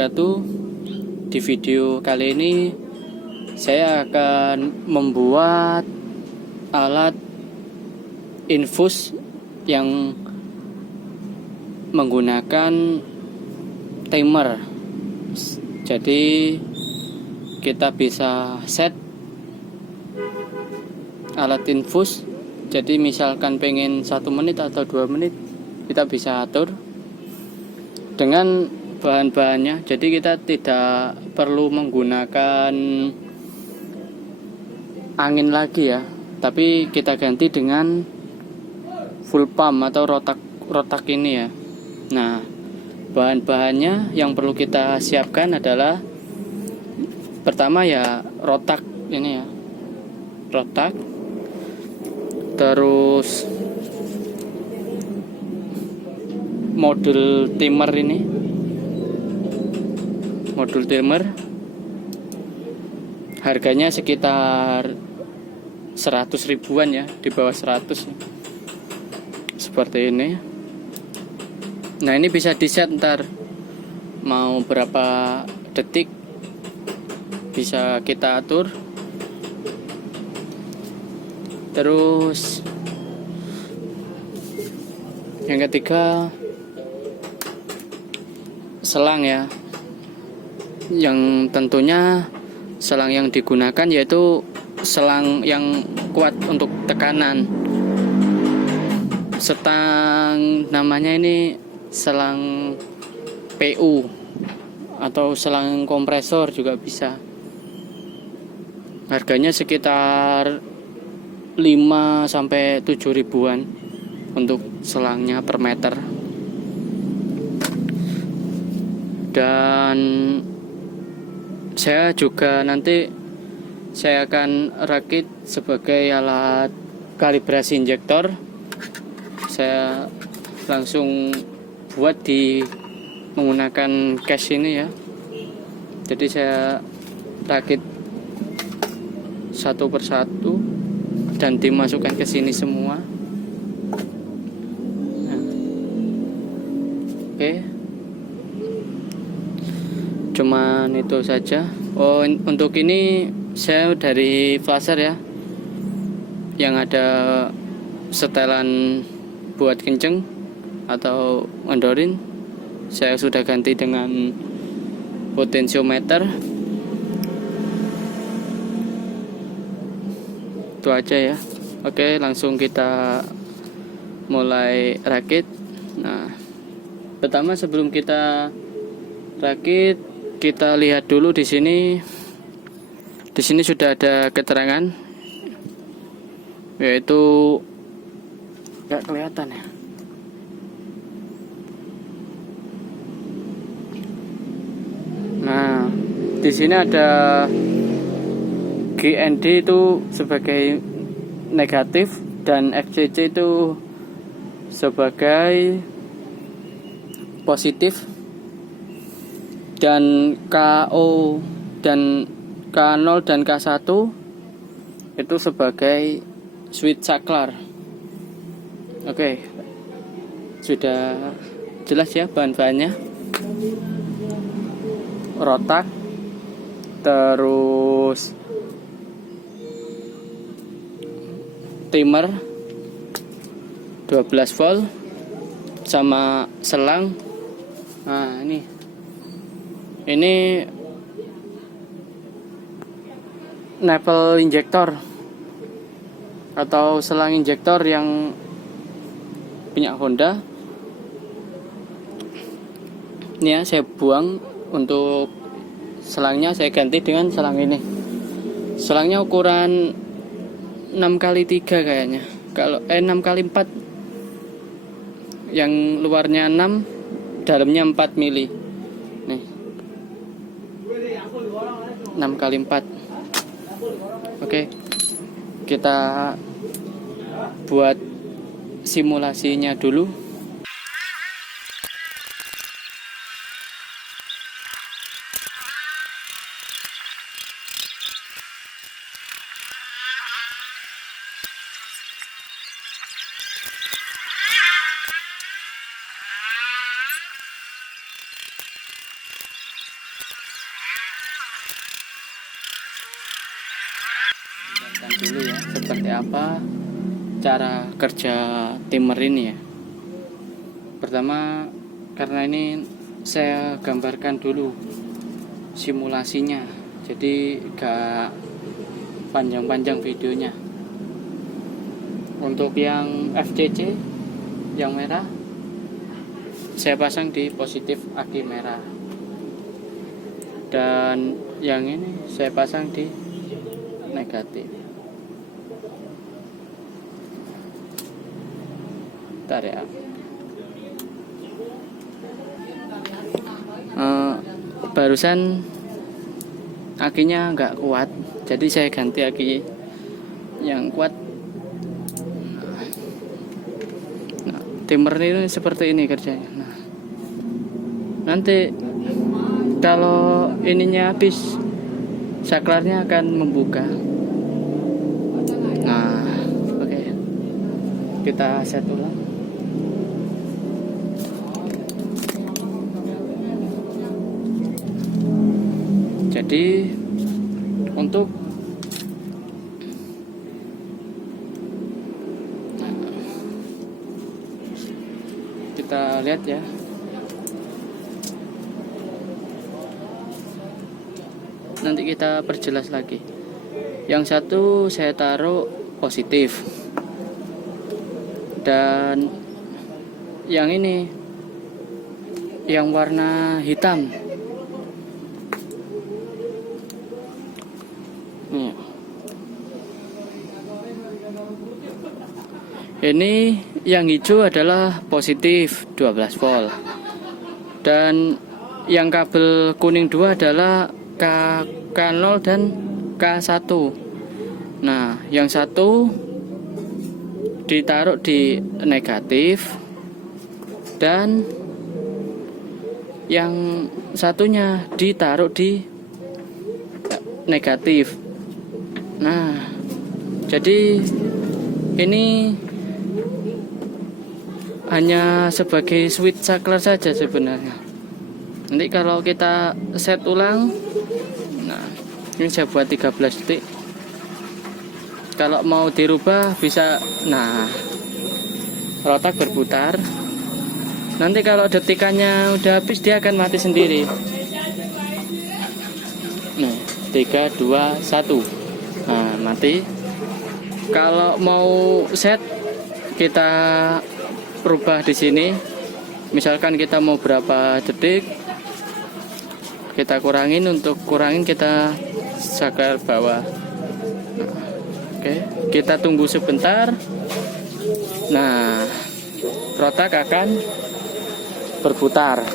Di video kali ini saya akan membuat alat infus yang menggunakan timer. Jadi kita bisa set alat infus. Jadi misalkan pengen 1 menit atau 2 menit, kita bisa atur dengan bahan-bahannya. Jadi kita tidak perlu menggunakan angin lagi ya, tapi kita ganti dengan full pump atau rotak ini ya. Nah, bahan-bahannya yang perlu kita siapkan adalah pertama ya rotak ini ya, rotak, terus modul timer ini, modul timer harganya sekitar 100 ribuan ya, di bawah 100 seperti ini. Nah, ini bisa di set ntar mau berapa detik bisa kita atur. Terus yang ketiga selang ya, yang tentunya selang yang digunakan yaitu selang yang kuat untuk tekanan. Namanya ini selang PU atau selang kompresor juga bisa. Harganya sekitar 5-7 ribuan untuk selangnya per meter. Dan saya juga nanti saya akan rakit sebagai alat kalibrasi injektor. Saya langsung buat menggunakan case ini ya. Jadi saya rakit satu persatu dan dimasukkan ke sini semua. Nah, oke. Cuman itu saja. Oh, untuk ini saya dari flasher ya, yang ada setelan buat kenceng atau ngendorin. Saya sudah ganti dengan potensiometer. Itu aja ya. Oke, langsung kita mulai rakit. Nah, pertama sebelum kita rakit, kita lihat dulu di sini. Di sini sudah ada keterangan, yaitu nggak kelihatan ya. Nah, di sini ada GND itu sebagai negatif dan XCC itu sebagai positif, dan KO dan K0 dan K1 itu sebagai switch saklar. Oke, sudah jelas ya bahan-bahannya. Rotak, terus timer 12 volt sama selang. Nah, ini nipple injektor atau selang injektor yang punya Honda. Ini ya, saya buang. Untuk selangnya saya ganti dengan selang ini. Selangnya ukuran 6x3 kayaknya. Kalau 6x4. Yang luarnya 6, dalamnya 4 mili. Nih. 6x4. Oke. Kita buat simulasinya dulu. jelaskan dulu ya seperti apa cara kerja timer ini ya. Pertama, karena ini saya gambarkan dulu simulasinya, jadi gak panjang-panjang videonya. Untuk yang FCC yang merah saya pasang di positif aki merah, dan yang ini saya pasang di negatif. Bentar ya. Barusan akinya nggak kuat, jadi saya ganti aki yang kuat. Nah, timer ini seperti ini kerjanya. Nah, nanti kalau ininya habis, saklarnya akan membuka. Nah, oke. Kita set ulang. Jadi untuk kita lihat ya. Nanti kita perjelas lagi. Yang satu saya taruh positif, dan yang ini yang warna hitam. Nih. Ini yang hijau adalah positif 12 volt, dan yang kabel kuning 2 adalah K0 dan K1. Nah, yang satu ditaruh di negatif, dan yang satunya ditaruh di negatif. Nah, jadi ini hanya sebagai switch saklar saja sebenarnya. Nanti kalau kita set ulang, nah ini saya buat 13 detik. Kalau mau dirubah bisa. Nah, rotak berputar. Nanti kalau detikannya udah habis, dia akan mati sendiri. Nah, 3, 2, 1. Nah, mati. Kalau mau set, kita rubah di sini. Misalkan kita mau berapa detik, kita kurangin. Untuk kurangin kita saklar bawah. Oke, kita tunggu sebentar. Nah, rotak akan berputar.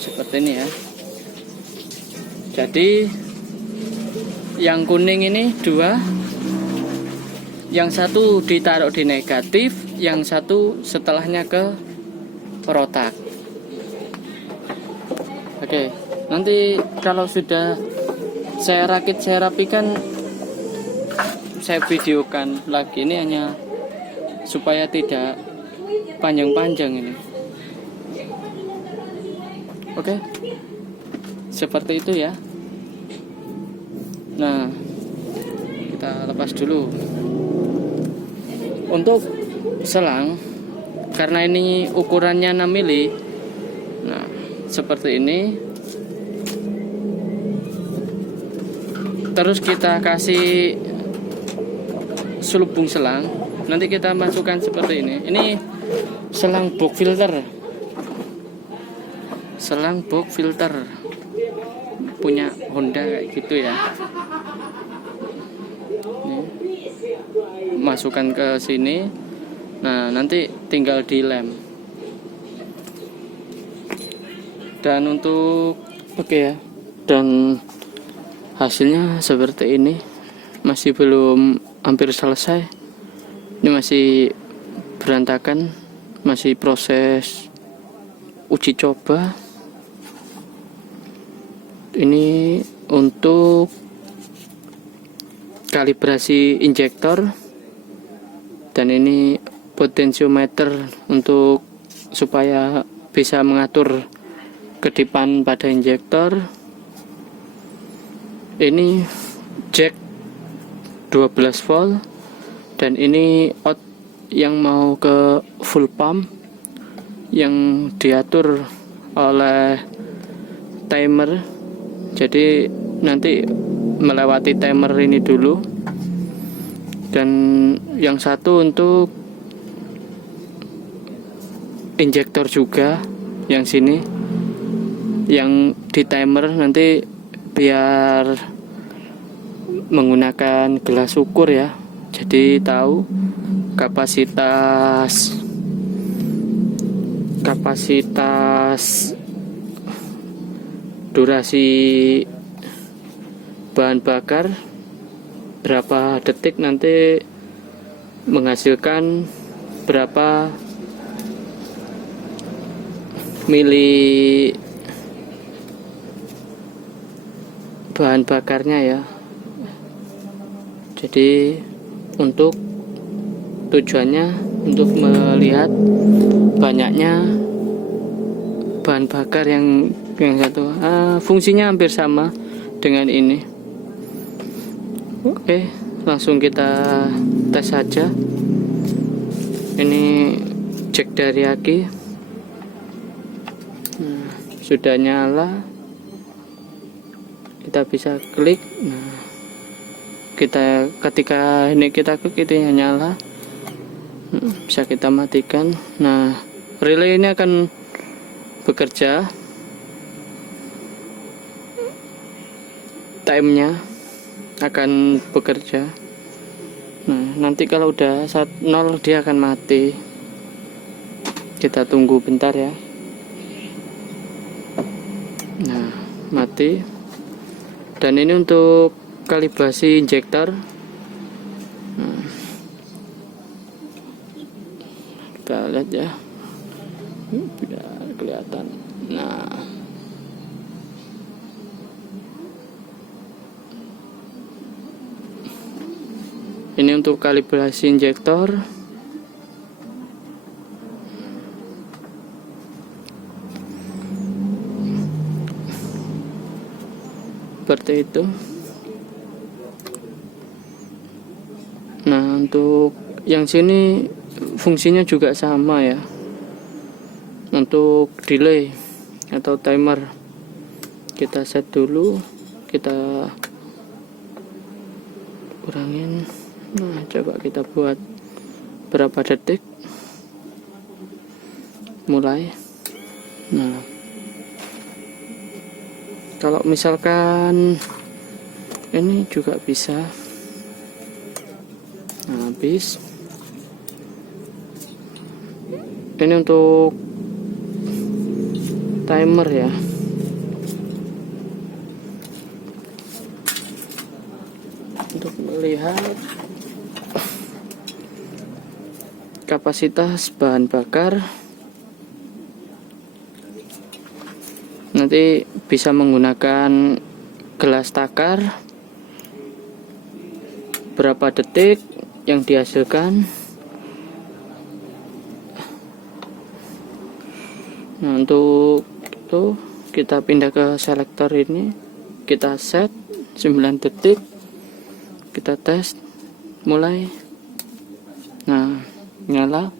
Seperti ini ya. Jadi yang kuning ini 2, yang satu ditaruh di negatif, yang satu setelahnya ke rotak. Oke, nanti kalau sudah saya rapikan, saya videokan lagi. Ini hanya supaya tidak panjang-panjang ini. Oke, seperti itu ya. Nah, kita lepas dulu. Untuk selang, karena ini ukurannya 6 mili, nah seperti ini. Terus kita kasih selubung selang. Nanti kita masukkan seperti ini. Ini selang box filter. Selang box filter punya Honda kayak gitu ya. Ini masukkan ke sini. Nah, nanti tinggal dilem. Dan untuk ya. Dan hasilnya seperti ini. Masih belum hampir selesai. Ini masih berantakan, masih proses uji coba. Ini untuk kalibrasi injektor, dan ini potensiometer untuk supaya bisa mengatur kedipan pada injektor. Ini jack 12 volt, dan ini out yang mau ke full pump yang diatur oleh timer. Jadi nanti melewati timer ini dulu, dan yang satu untuk injektor juga yang sini, yang di timer nanti biar menggunakan gelas ukur ya, jadi tahu kapasitas durasi bahan bakar berapa detik, nanti menghasilkan berapa mili bahan bakarnya ya. Jadi untuk tujuannya untuk melihat banyaknya bahan bakar yang satu. Fungsinya hampir sama dengan ini. Oke, langsung kita tes saja. Ini jack dari aki. Nah, sudah nyala. Kita bisa klik. Nah, ketika ini kita klik, itu yang nyala. Bisa kita matikan. Nah, relay ini akan bekerja, timenya akan bekerja. Nah, nanti kalau udah 0 dia akan mati. Kita tunggu bentar ya. Nah, mati. Dan ini untuk kalibrasi injektor. Nah, kita lihat ya, biar kelihatan. Nah, ini untuk kalibrasi injektor. Seperti itu. Nah, untuk yang sini fungsinya juga sama ya. Untuk delay atau timer, kita set dulu, kita kurangin. Nah, coba kita buat berapa detik. Mulai. Nah, kalau misalkan ini juga bisa. Nah, habis. Ini untuk timer ya. Untuk melihat kapasitas bahan bakar, nanti bisa menggunakan gelas takar, berapa detik yang dihasilkan. Nah, untuk itu kita pindah ke selektor ini, kita set 9 detik, kita tes, mulai. Nah, nyala.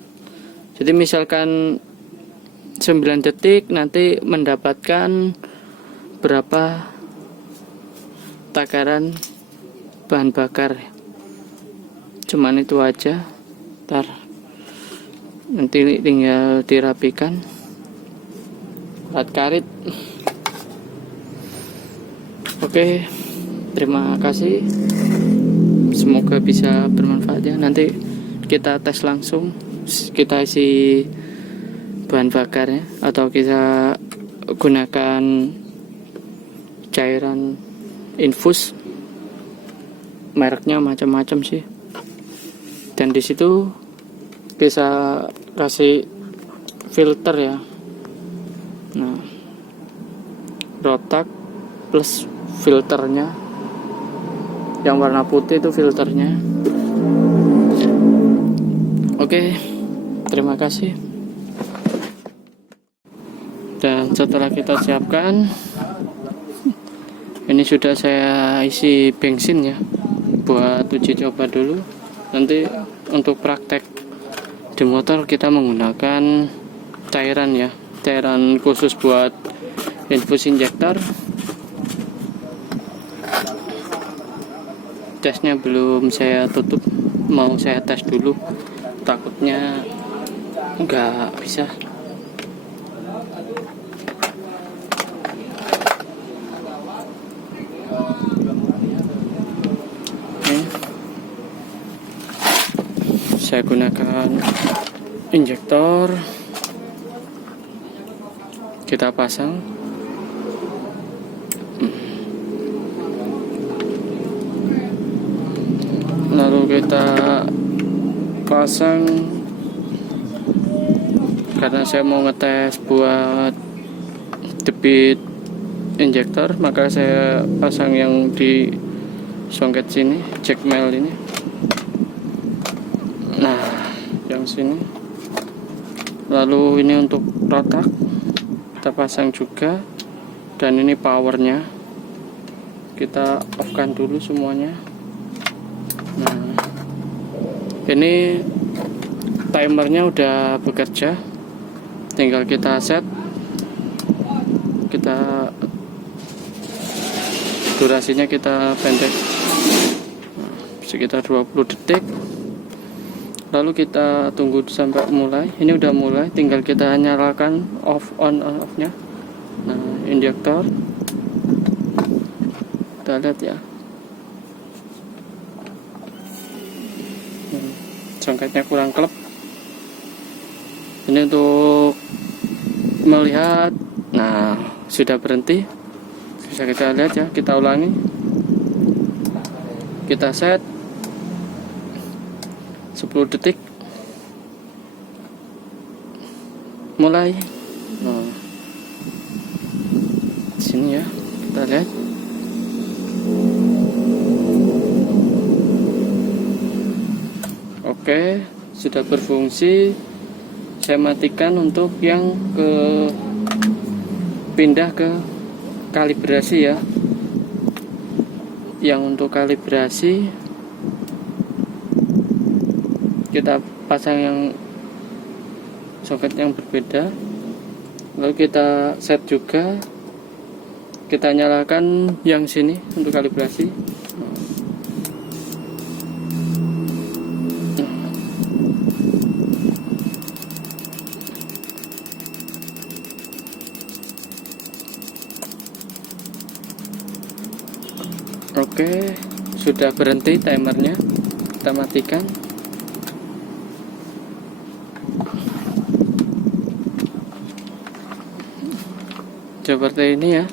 Jadi misalkan 9 detik, nanti mendapatkan berapa takaran bahan bakar. Cuman itu aja. Ntar nanti tinggal dirapikan, alat karet. Oke, terima kasih, semoga bisa bermanfaat ya. Nanti kita tes langsung, kita isi bahan bakarnya, atau kita gunakan cairan infus, mereknya macam-macam sih. Dan di situ bisa kasih filter ya. Nah, rotak plus filternya, yang warna putih itu filternya. Oke, terima kasih. Dan setelah kita siapkan, Ini sudah saya isi bensin ya, buat uji coba dulu. Nanti untuk praktek di motor kita menggunakan cairan ya, cairan khusus buat infus injektor. Tesnya belum saya tutup, mau saya tes dulu, takutnya nggak bisa. Saya gunakan injektor, kita pasang. Lalu kita pasang, karena saya mau ngetes buat debit injektor, maka saya pasang yang di songket sini, jack male ini. Nah, yang sini. Lalu ini untuk rotak kita pasang juga, dan ini powernya kita off kan dulu semuanya. Nah, ini timernya udah bekerja, tinggal kita set, kita durasinya kita pendek sekitar 20 detik. Lalu kita tunggu sampai mulai. Ini udah mulai, tinggal kita nyalakan off on nya. Nah, injektor kita lihat ya, songketnya kurang klep. Ini untuk melihat. Nah, sudah berhenti, bisa kita lihat ya. Kita ulangi, kita set 10 detik, mulai. Nah, sini ya, kita lihat. Oke, sudah berfungsi. Saya matikan untuk yang pindah ke kalibrasi ya. Yang untuk kalibrasi kita pasang yang soket yang berbeda. Lalu kita set juga, kita nyalakan yang sini untuk kalibrasi. Oke, sudah berhenti timernya, kita matikan. Seperti ini ya.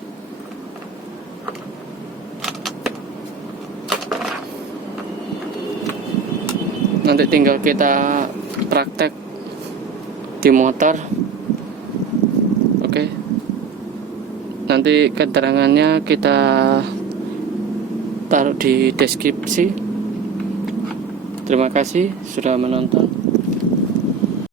Nanti tinggal kita praktek di motor. Oke, nanti keterangannya kita taruh di deskripsi. Terima kasih sudah menonton.